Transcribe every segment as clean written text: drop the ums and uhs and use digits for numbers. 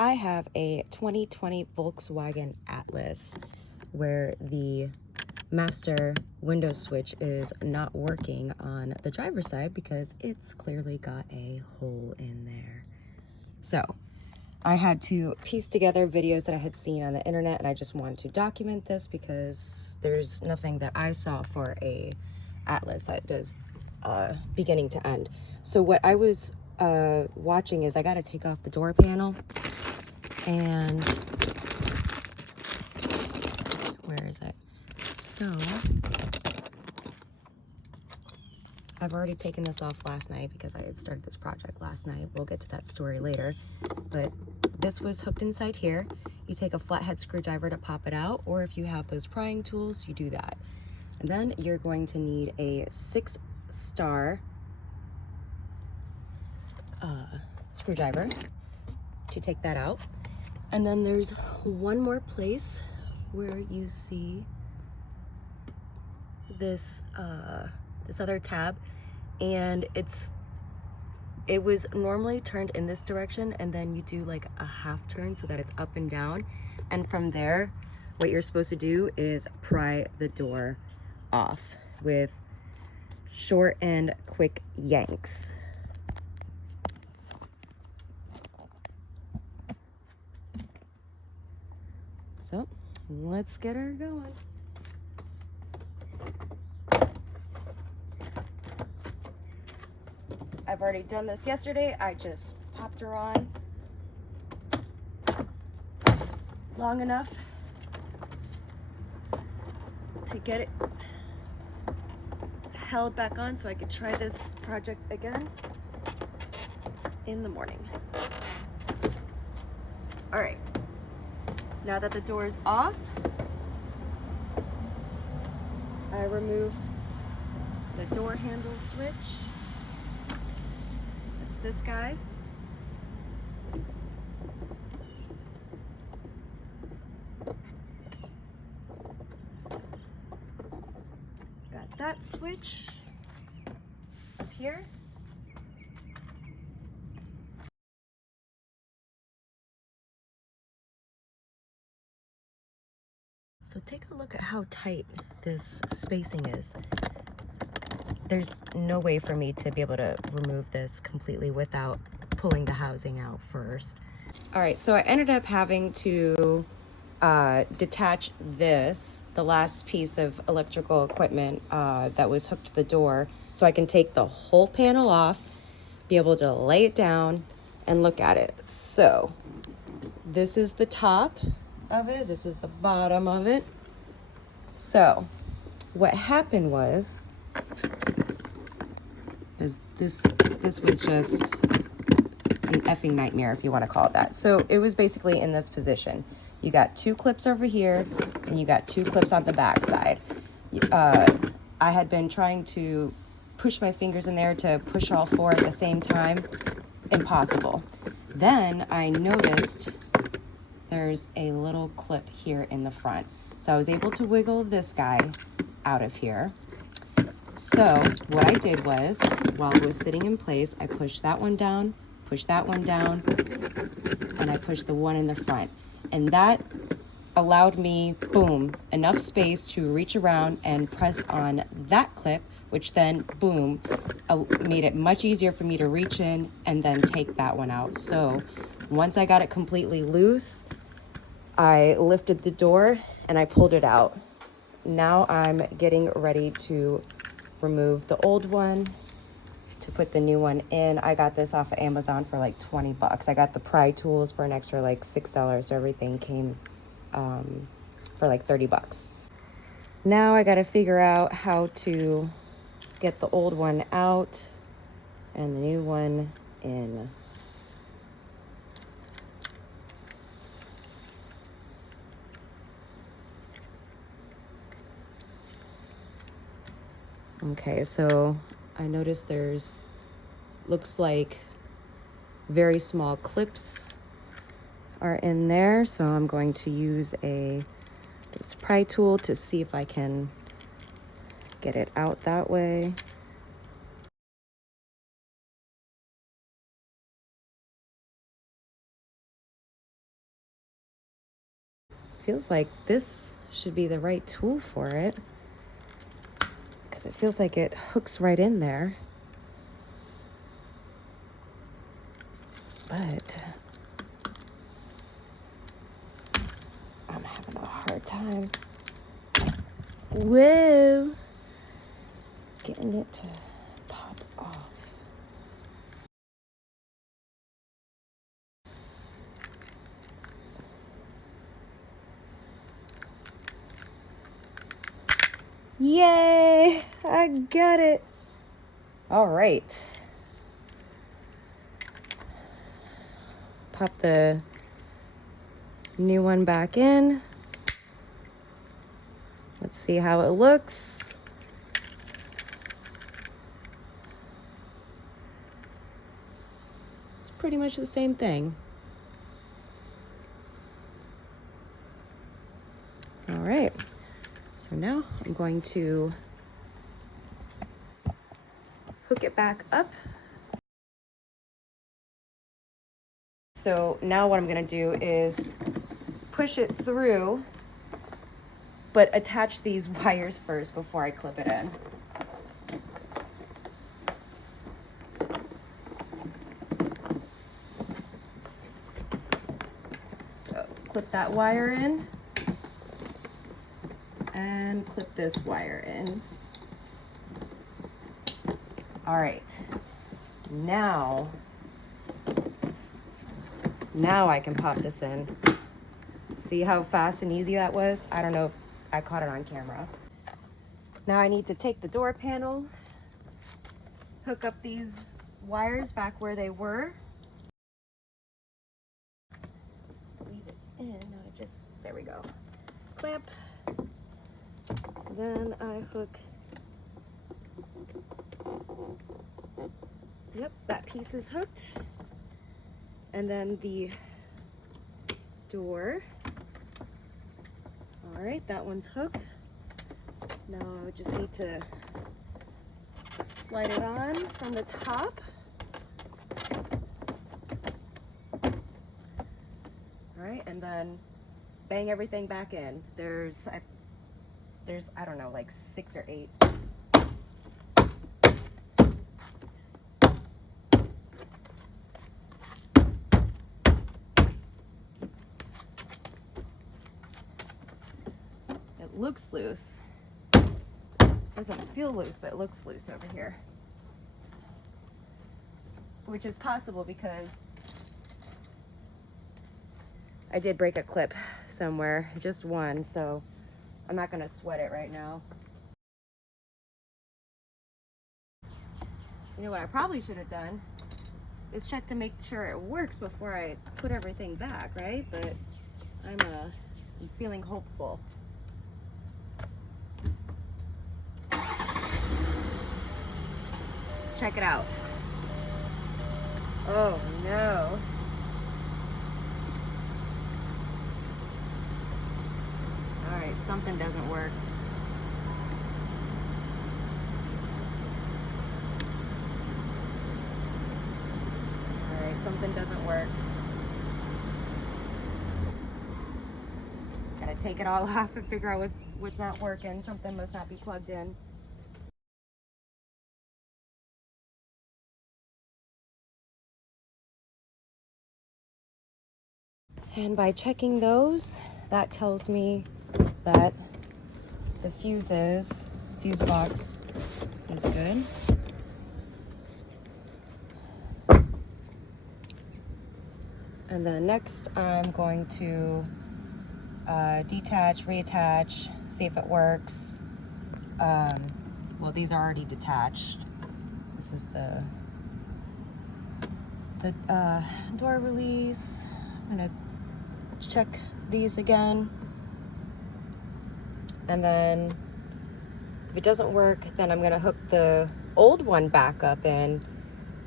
I have a 2020 Volkswagen Atlas where the master window switch is not working on the driver's side because it's clearly got a hole in there. So I had to piece together videos that I had seen on the internet, and I just wanted to document this because there's nothing that I saw for a Atlas that does beginning to end. So what I was watching is I got to take off the door panel, and where is it? So I've already taken this off last night because I had started this project last night. We'll get to that story later, but this was hooked inside here. You take a flathead screwdriver to pop it out, or if you have those prying tools, you do that. And then you're going to need a 6-star screwdriver to take that out. And then there's one more place where you see this this other tab, and it was normally turned in this direction, and then you do like a half turn so that it's up and down, and from there what you're supposed to do is pry the door off with short and quick yanks. So let's get her going. I've already done this yesterday. I just popped her on long enough to get it held back on so I could try this project again in the morning. All right, now that the door is off, I remove the door handle switch. It's this guy. Got that switch up here. So take a look at how tight this spacing is. There's no way for me to be able to remove this completely without pulling the housing out first. All right, so I ended up having to detach this, the last piece of electrical equipment that was hooked to the door, so I can take the whole panel off, be able to lay it down and look at it. So this is the top of it, this is the bottom of it. So what happened was this was just an effing nightmare, if you want to call it that. So it was basically in this position. You got 2 clips over here and you got 2 clips on the back side. I had been trying to push my fingers in there to push all 4 at the same time. Impossible. Then I noticed there's a little clip here in the front. So I was able to wiggle this guy out of here. So what I did was, while it was sitting in place, I pushed that one down, pushed that one down, and I pushed the one in the front. And that allowed me, boom, enough space to reach around and press on that clip, which then, boom, made it much easier for me to reach in and then take that one out. So once I got it completely loose, I lifted the door and I pulled it out. Now I'm getting ready to remove the old one to put the new one in. I got this off of Amazon for like 20 bucks. I got the Pry Tools for an extra like $6, so everything came for like 30 bucks. Now I got to figure out how to get the old one out and the new one in. Okay, so I noticed looks like very small clips are in there, so I'm going to use this pry tool to see if I can get it out that way. feels like this should be the right tool for it, because it feels like it hooks right in there. But I'm having a hard time. Whoa! Getting it to pop off. Yay! I got it. All right. Pop the new one back in. Let's see how it looks. It's pretty much the same thing. All right. So now I'm going to hook it back up. So now what I'm gonna do is push it through, but attach these wires first before I clip it in. So clip that wire in and clip this wire in. All right, now I can pop this in. See how fast and easy that was? I don't know if I caught it on camera. Now I need to take the door panel, hook up these wires back where they were. I believe it's in, now I just, there we go. Clamp. Then I hook, yep, that piece is hooked. And then the door. All right, that one's hooked. Now I just need to slide it on from the top. All right, and then bang everything back in. There's I don't know, like 6 or 8. It looks loose. Doesn't feel loose, but it looks loose over here. Which is possible because I did break a clip somewhere, just one, so I'm not gonna sweat it right now. You know what I probably should have done is check to make sure it works before I put everything back, right? But I'm feeling hopeful. Let's check it out. Oh no. All right, something doesn't work. All right, something doesn't work. Gotta take it all off and figure out what's not working. Something must not be plugged in. And by checking those, that tells me that the fuse box is good. And then next I'm going to detach, reattach, see if it works. Well, these are already detached. This is the door release. I'm gonna check these again. And then if it doesn't work, then I'm gonna hook the old one back up in.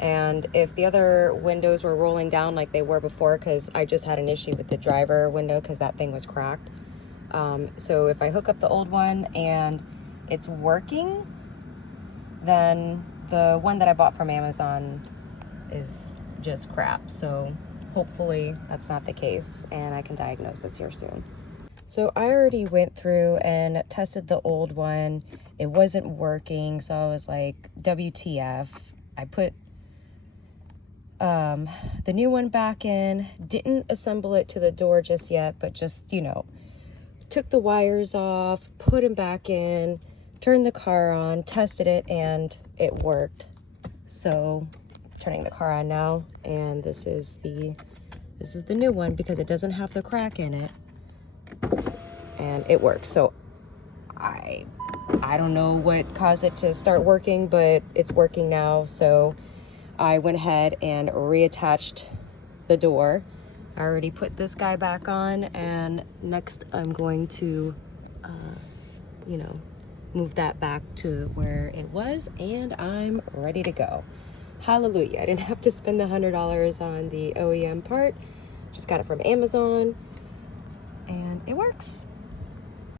And if the other windows were rolling down like they were before, because I just had an issue with the driver window because that thing was cracked. So if I hook up the old one and it's working, then the one that I bought from Amazon is just crap. So hopefully that's not the case and I can diagnose this here soon. So I already went through and tested the old one. It wasn't working, so I was like, WTF. I put the new one back in, didn't assemble it to the door just yet, but just, you know, took the wires off, put them back in, turned the car on, tested it, and it worked. So turning the car on now, and this is the new one because it doesn't have the crack in it, and it works. So I don't know what caused it to start working, but it's working now. So I went ahead and reattached the door. I already put this guy back on, and next I'm going to you know, move that back to where it was, and I'm ready to go. Hallelujah. I didn't have to spend the $100 on the OEM part. Just got it from Amazon, and it works.